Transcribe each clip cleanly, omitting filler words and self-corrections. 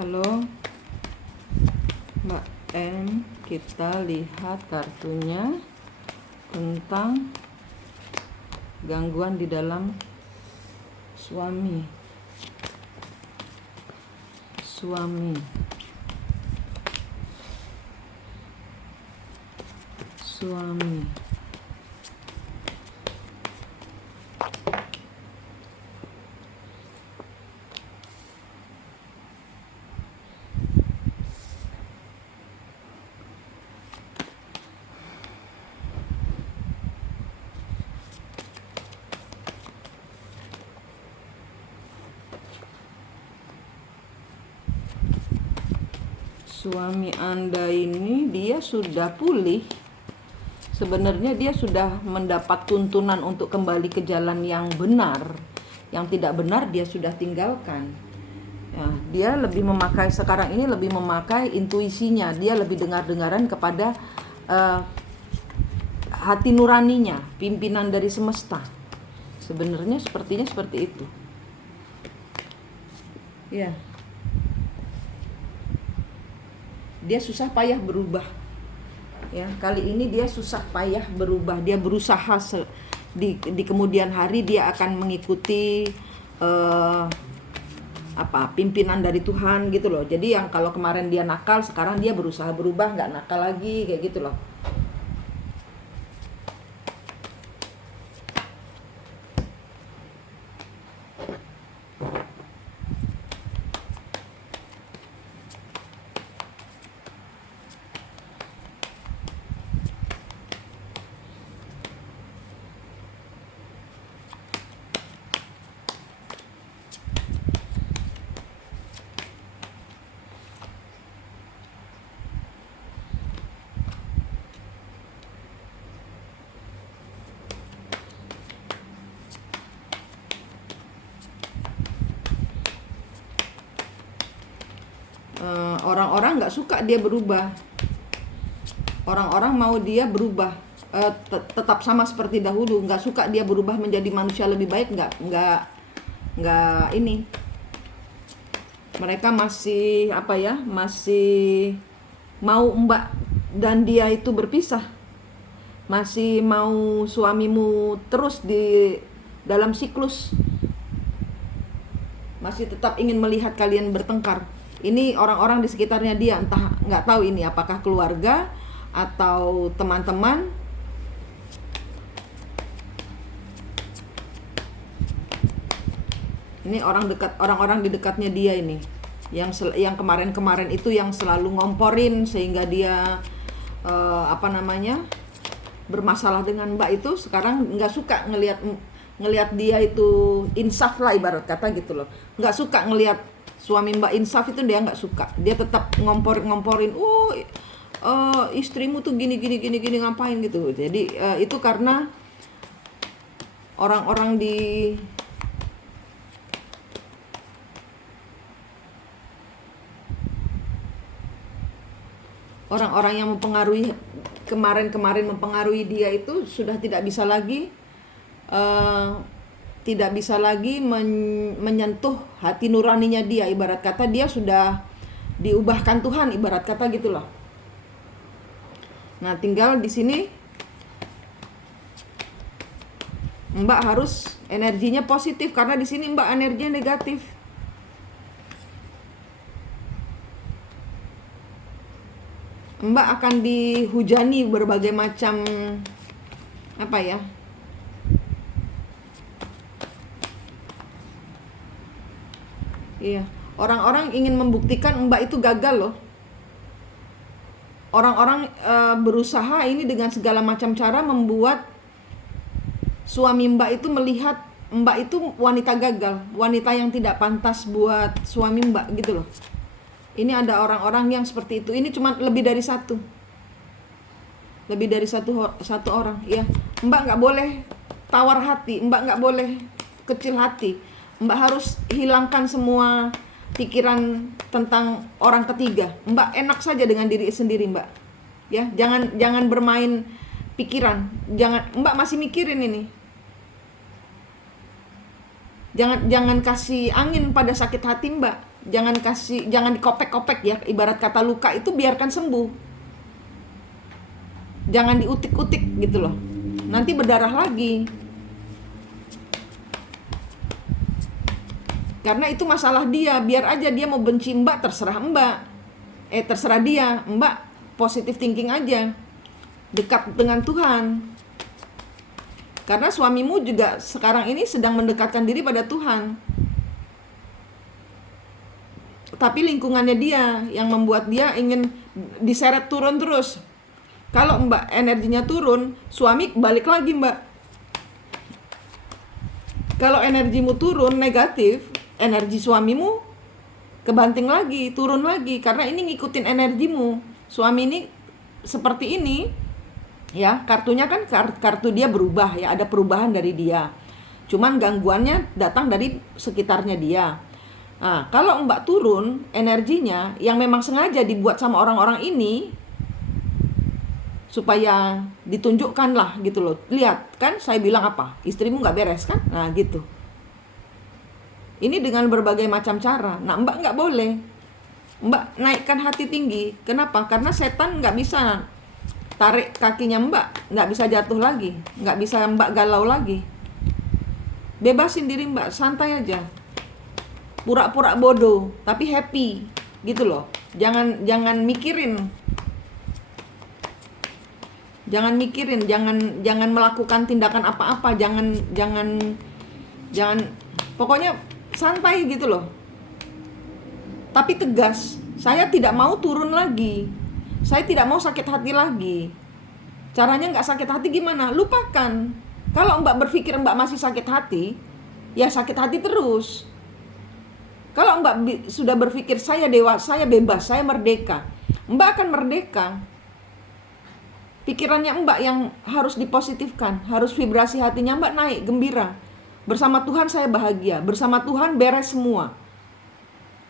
Halo Mbak M, kita lihat kartunya tentang gangguan di dalam suami. Suami Anda ini dia sudah pulih. Sebenarnya dia sudah mendapat tuntunan untuk kembali ke jalan yang benar. Yang tidak benar dia sudah tinggalkan. Ya, dia lebih memakai sekarang ini lebih memakai intuisinya. Dia lebih dengar-dengaran kepada hati nuraninya, pimpinan dari semesta. Sebenarnya sepertinya seperti itu. Ya. Dia susah payah berubah. Ya, kali ini dia susah payah berubah. Dia berusaha di kemudian hari dia akan mengikuti pimpinan dari Tuhan gitu loh. Jadi yang kalau kemarin dia nakal, sekarang dia berusaha berubah, nggak nakal lagi kayak gitu loh. Orang-orang nggak suka dia berubah. Orang-orang mau dia berubah, tetap sama seperti dahulu. Nggak suka dia berubah menjadi manusia lebih baik. Nggak ini. Mereka masih masih mau Mbak dan dia itu berpisah. Masih mau suamimu terus di dalam siklus. Masih tetap ingin melihat kalian bertengkar. Ini orang-orang di sekitarnya dia, entah nggak tahu ini apakah keluarga atau teman-teman. Ini orang-orang di dekatnya dia ini, yang kemarin-kemarin itu yang selalu ngomporin sehingga dia bermasalah dengan Mbak itu, sekarang nggak suka ngelihat dia itu insaf lah, ibarat kata gitu loh. Nggak suka ngelihat suami Mbak insaf, itu dia nggak suka. Dia tetap ngomporin, istrimu tuh gini ngapain gitu. Jadi itu karena orang-orang yang mempengaruhi kemarin mempengaruhi dia itu sudah tidak bisa lagi menyentuh hati nuraninya dia. Ibarat kata dia sudah diubahkan Tuhan, ibarat kata gitulah. Nah, tinggal di sini Mbak harus energinya positif, karena di sini Mbak energinya negatif. Mbak akan dihujani berbagai macam Iya, orang-orang ingin membuktikan Mbak itu gagal loh. Orang-orang berusaha ini dengan segala macam cara membuat suami Mbak itu melihat Mbak itu wanita gagal, wanita yang tidak pantas buat suami Mbak gitu loh. Ini ada orang-orang yang seperti itu. Ini cuma lebih dari satu orang. Ya, Mbak nggak boleh tawar hati, Mbak nggak boleh kecil hati. Mbak harus hilangkan semua pikiran tentang orang ketiga. Mbak enak saja dengan diri sendiri, Mbak. Ya, jangan bermain pikiran. Mbak masih mikirin ini. Jangan kasih angin pada sakit hati Mbak. jangan dikopek-kopek ya. Ibarat kata luka itu biarkan sembuh. Jangan diutik-utik gitu loh. Nanti berdarah lagi. Karena itu masalah dia, biar aja dia mau benci Mbak, terserah Mbak. Terserah dia, Mbak positive thinking aja. Dekat dengan Tuhan. Karena suamimu juga sekarang ini sedang mendekatkan diri pada Tuhan. Tapi lingkungannya dia yang membuat dia ingin diseret turun terus. Kalau Mbak energinya turun, suami balik lagi Mbak. Kalau energimu turun negatif, energi suamimu kebanting lagi, turun lagi. Karena ini ngikutin energimu. Suami ini seperti ini, ya kartunya kan kartu dia berubah ya, ada perubahan dari dia. Cuman gangguannya datang dari sekitarnya dia. Nah, kalau Mbak turun energinya yang memang sengaja dibuat sama orang-orang ini supaya ditunjukkan lah gitu loh. Lihat kan saya bilang apa? Istrimu nggak beres kan? Nah gitu. Ini dengan berbagai macam cara. Nah Mbak nggak boleh. Mbak naikkan hati tinggi. Kenapa? Karena setan nggak bisa tarik kakinya Mbak. Nggak bisa jatuh lagi. Nggak bisa Mbak galau lagi. Bebasin diri Mbak. Santai aja. Pura-pura bodoh. Tapi happy. Gitu loh. Jangan mikirin. Jangan melakukan tindakan apa-apa. Jangan pokoknya santai gitu loh. Tapi tegas. Saya tidak mau turun lagi. Saya tidak mau sakit hati lagi. Caranya nggak sakit hati gimana? Lupakan. Kalau Mbak berpikir Mbak masih sakit hati, ya sakit hati terus. Kalau Mbak sudah berpikir saya dewasa, saya bebas, saya merdeka, Mbak akan merdeka. Pikirannya Mbak yang harus dipositifkan, harus vibrasi hatinya Mbak naik, gembira. Bersama Tuhan saya bahagia, bersama Tuhan beres semua.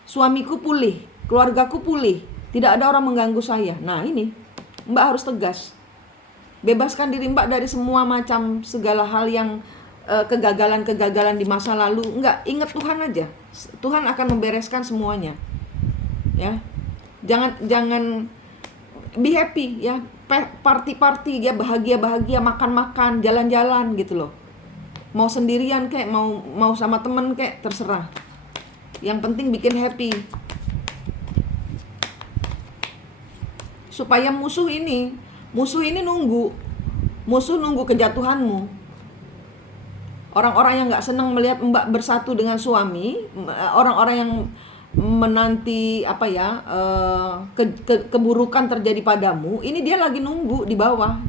Suamiku pulih, keluargaku pulih, tidak ada orang mengganggu saya. Nah ini, Mbak harus tegas. Bebaskan diri Mbak dari semua macam segala hal yang kegagalan-kegagalan di masa lalu. Enggak, ingat Tuhan aja. Tuhan akan membereskan semuanya. Ya. Jangan be happy ya. Party ya, bahagia, makan-makan, jalan-jalan gitu loh. Mau sendirian kayak mau sama temen kayak terserah. Yang penting bikin happy. Supaya musuh ini nunggu kejatuhanmu. Orang-orang yang nggak senang melihat Mbak bersatu dengan suami, orang-orang yang menanti keburukan terjadi padamu, ini dia lagi nunggu di bawah.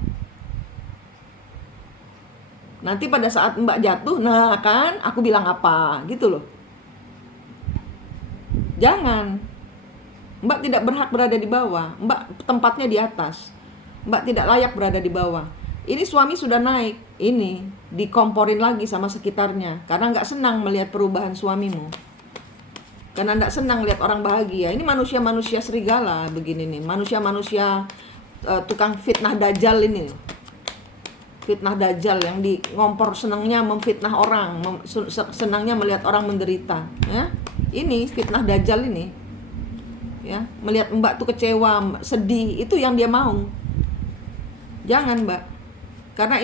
Nanti pada saat Mbak jatuh, nah kan aku bilang apa gitu loh. Jangan. Mbak tidak berhak berada di bawah. Mbak tempatnya di atas. Mbak tidak layak berada di bawah. Ini suami sudah naik. Ini dikomporin lagi sama sekitarnya. Karena gak senang melihat perubahan suamimu. Karena gak senang lihat orang bahagia. Ini manusia-manusia serigala begini nih. Manusia-manusia tukang fitnah dajjal ini. Fitnah dajjal yang di ngompor, senangnya memfitnah orang. Senangnya melihat orang menderita. Ya? Ini fitnah dajjal ini. Ya, melihat Mbak tuh kecewa, sedih, itu yang dia mau. Jangan Mbak. Karena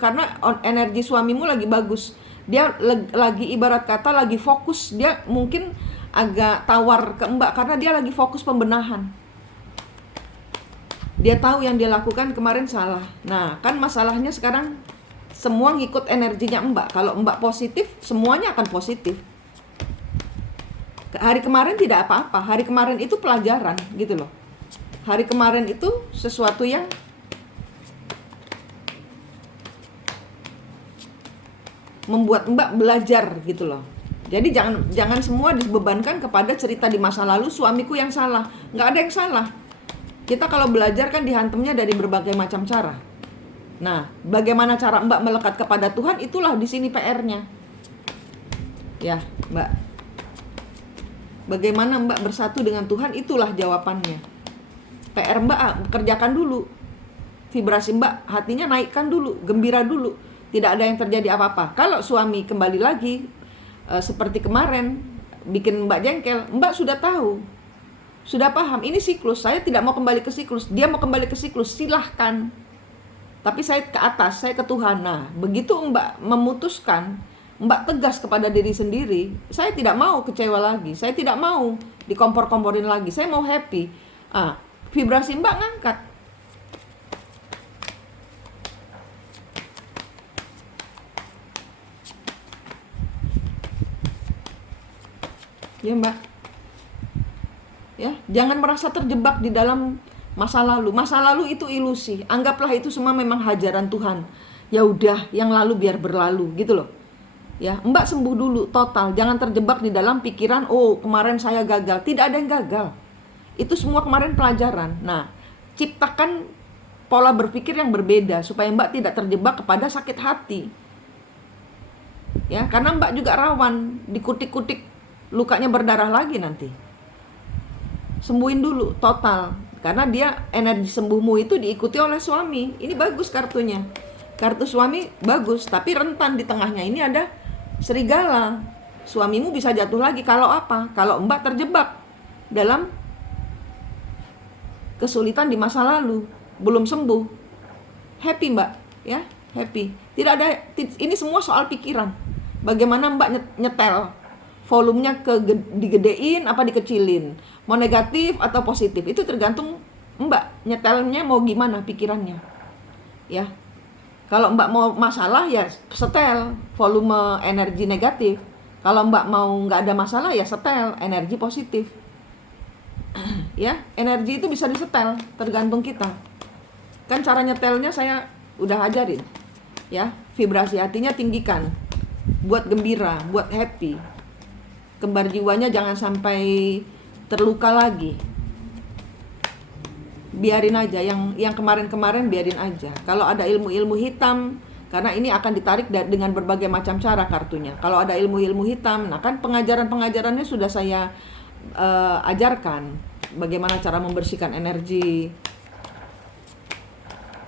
karena energi suamimu lagi bagus. Dia lagi ibarat kata lagi fokus. Dia mungkin agak tawar ke Mbak karena dia lagi fokus pembenahan. Dia tahu yang dia lakukan kemarin salah. Nah, kan masalahnya sekarang semua ngikut energinya Mbak. Kalau Mbak positif, semuanya akan positif. Hari kemarin tidak apa-apa. Hari kemarin itu pelajaran gitu loh. Hari kemarin itu sesuatu yang membuat Mbak belajar gitu loh. Jadi jangan semua dibebankan kepada cerita di masa lalu suamiku yang salah. Nggak ada yang salah. Kita kalau belajar kan dihantamnya dari berbagai macam cara. Nah, bagaimana cara Mbak melekat kepada Tuhan, itulah di sini PR-nya. Ya, Mbak. Bagaimana Mbak bersatu dengan Tuhan, itulah jawabannya. PR Mbak kerjakan dulu. Vibrasi Mbak hatinya naikkan dulu, gembira dulu. Tidak ada yang terjadi apa-apa. Kalau suami kembali lagi seperti kemarin, bikin Mbak jengkel. Mbak sudah tahu, sudah paham, ini siklus, saya tidak mau kembali ke siklus, dia mau kembali ke siklus, silahkan. Tapi saya ke atas, saya ke Tuhan. Nah, begitu Mbak memutuskan, Mbak tegas kepada diri sendiri, saya tidak mau kecewa lagi, saya tidak mau dikompor-komporin lagi, saya mau happy. Vibrasi Mbak ngangkat. Ya Mbak, ya jangan merasa terjebak di dalam masa lalu. Masa lalu itu ilusi. Anggaplah itu semua memang hajaran Tuhan. Ya udah, yang lalu biar berlalu, gitu loh. Ya, Mbak sembuh dulu total. Jangan terjebak di dalam pikiran, oh kemarin saya gagal. Tidak ada yang gagal. Itu semua kemarin pelajaran. Nah, ciptakan pola berpikir yang berbeda supaya Mbak tidak terjebak kepada sakit hati. Ya, karena Mbak juga rawan dikutik-kutik, lukanya berdarah lagi nanti. Sembuhin dulu total, karena dia energi sembuhmu itu diikuti oleh suami. Ini bagus kartunya. Kartu suami bagus, tapi rentan di tengahnya ini ada serigala. Suamimu bisa jatuh lagi kalau apa? Kalau Mbak terjebak dalam kesulitan di masa lalu, belum sembuh. Happy Mbak, ya, happy. Tidak ada, ini semua soal pikiran. Bagaimana Mbak nyetel, volumenya digedein apa dikecilin, mau negatif atau positif, itu tergantung Mbak nyetelnya mau gimana pikirannya. Ya, kalau Mbak mau masalah ya setel volume energi negatif. Kalau Mbak mau nggak ada masalah ya setel energi positif. Ya, energi itu bisa disetel, tergantung kita. Kan cara nyetelnya saya udah ajarin. Ya, vibrasi hatinya tinggikan, buat gembira, buat happy. Kembar jiwanya jangan sampai terluka lagi. Biarin aja, yang kemarin-kemarin biarin aja. Kalau ada ilmu-ilmu hitam, karena ini akan ditarik dengan berbagai macam cara kartunya. Kalau ada ilmu-ilmu hitam, nah kan pengajaran-pengajarannya sudah saya ajarkan. Bagaimana cara membersihkan energi.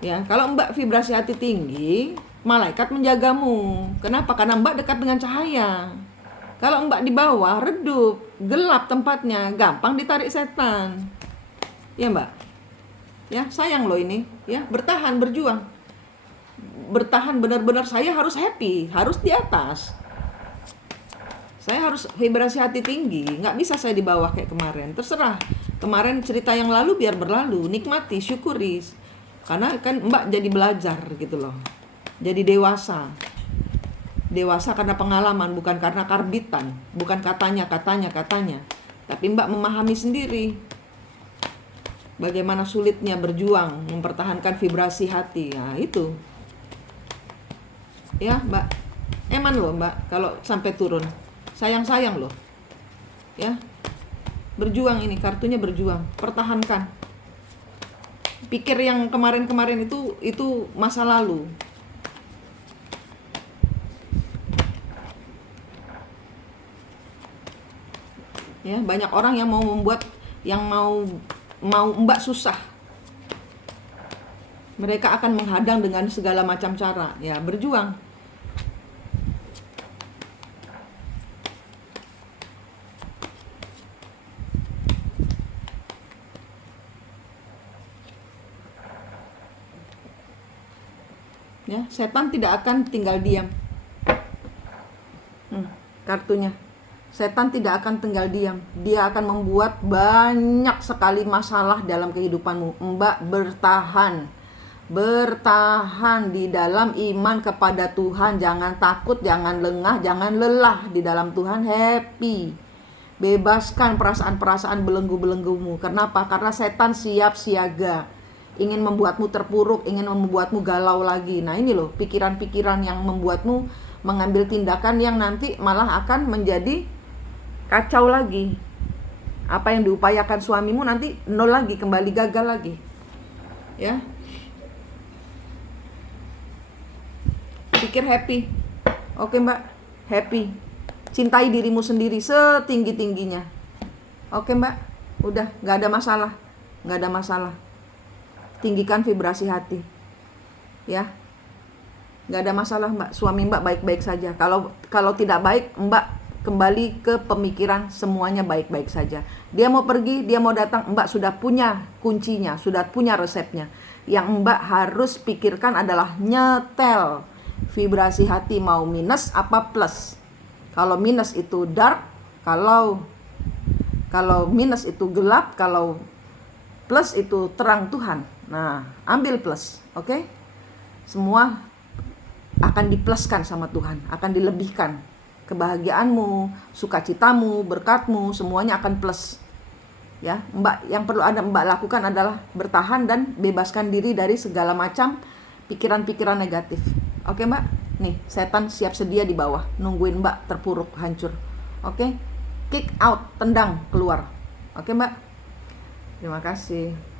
Ya, kalau Mbak vibrasi hati tinggi, malaikat menjagamu. Kenapa? Karena Mbak dekat dengan cahaya. Kalau Mbak di bawah, redup, gelap tempatnya, gampang ditarik setan. Ya Mbak? Ya, sayang loh ini. Ya, bertahan, berjuang. Bertahan benar-benar, saya harus happy, harus di atas. Saya harus vibrasi hati tinggi, nggak bisa saya di bawah kayak kemarin. Terserah, kemarin cerita yang lalu biar berlalu, nikmati, syukuri. Karena kan Mbak jadi belajar gitu loh. Jadi dewasa. Dewasa karena pengalaman, bukan karena karbitan, bukan katanya. Tapi Mbak memahami sendiri bagaimana sulitnya berjuang mempertahankan vibrasi hati. Nah, itu. Ya, Mbak. Eman loh, Mbak, kalau sampai turun. Sayang loh. Ya. Berjuang ini, kartunya berjuang, pertahankan. Pikir yang kemarin-kemarin itu masa lalu. Ya, banyak orang yang mau mau Mbak susah. Mereka akan menghadang dengan segala macam cara. Ya, berjuang. Ya, setan tidak akan tinggal diam. Kartunya. Setan tidak akan tinggal diam. Dia akan membuat banyak sekali masalah dalam kehidupanmu. Mbak bertahan. Bertahan di dalam iman kepada Tuhan. Jangan takut, jangan lengah, jangan lelah. Di dalam Tuhan happy. Bebaskan perasaan-perasaan belenggu-belenggumu. Kenapa? Karena setan siap siaga. Ingin membuatmu terpuruk, ingin membuatmu galau lagi. Nah ini loh, pikiran-pikiran yang membuatmu mengambil tindakan yang nanti malah akan menjadi kacau lagi. Apa yang diupayakan suamimu nanti nol lagi, kembali gagal lagi. Ya. Pikir happy. Oke Mbak, happy. Cintai dirimu sendiri setinggi-tingginya. Oke Mbak, udah, gak ada masalah. Tinggikan vibrasi hati. Ya. Gak ada masalah Mbak, suami Mbak baik-baik saja. Kalau tidak baik, Mbak kembali ke pemikiran semuanya baik-baik saja. Dia mau pergi, dia mau datang, Mbak sudah punya kuncinya, sudah punya resepnya. Yang Mbak harus pikirkan adalah nyetel. Vibrasi hati mau minus apa plus. Kalau minus itu dark, kalau minus itu gelap, kalau plus itu terang Tuhan. Nah, ambil plus, oke? Semua akan dipluskan sama Tuhan, akan dilebihkan. Kebahagiaanmu, sukacitamu, berkatmu, semuanya akan plus. Ya, yang perlu Mbak lakukan adalah bertahan dan bebaskan diri dari segala macam pikiran-pikiran negatif. Oke, Mbak? Nih, setan siap sedia di bawah, nungguin Mbak terpuruk, hancur. Oke? Kick out, tendang keluar. Oke, Mbak? Terima kasih.